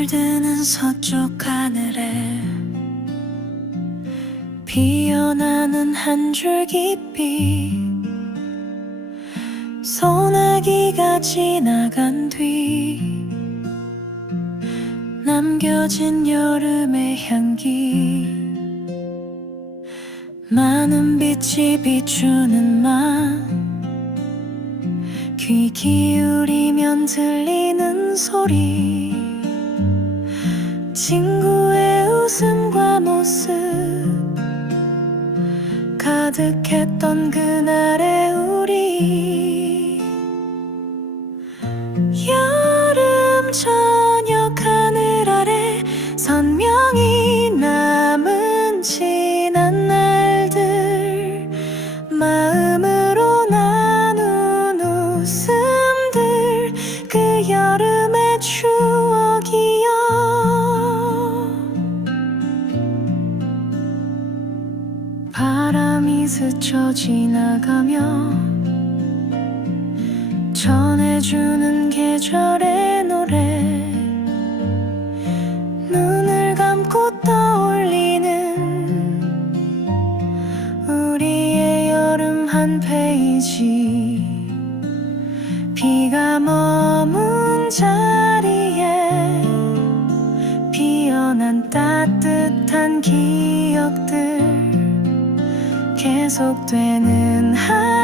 물드는 서쪽 하늘에 피어나는 한 줄기빛 소나기가 지나간 뒤 남겨진 여름의 향기 많은 빛이 비추는 밤귀 기울이면 들리는 소리 가득했던 그날의 우리. 여름 저녁 하늘 아래 선명히 남은 지난 날들. 마음으로 나눈 웃음들. 그 여름의 추 바람이 스쳐 지나가며 전해주는 계절의 노래 눈을 감고 떠올리는 우리의 여름 한 페이지. 비가 머문 자리에 피어난 따뜻한 기억들 계속되는 한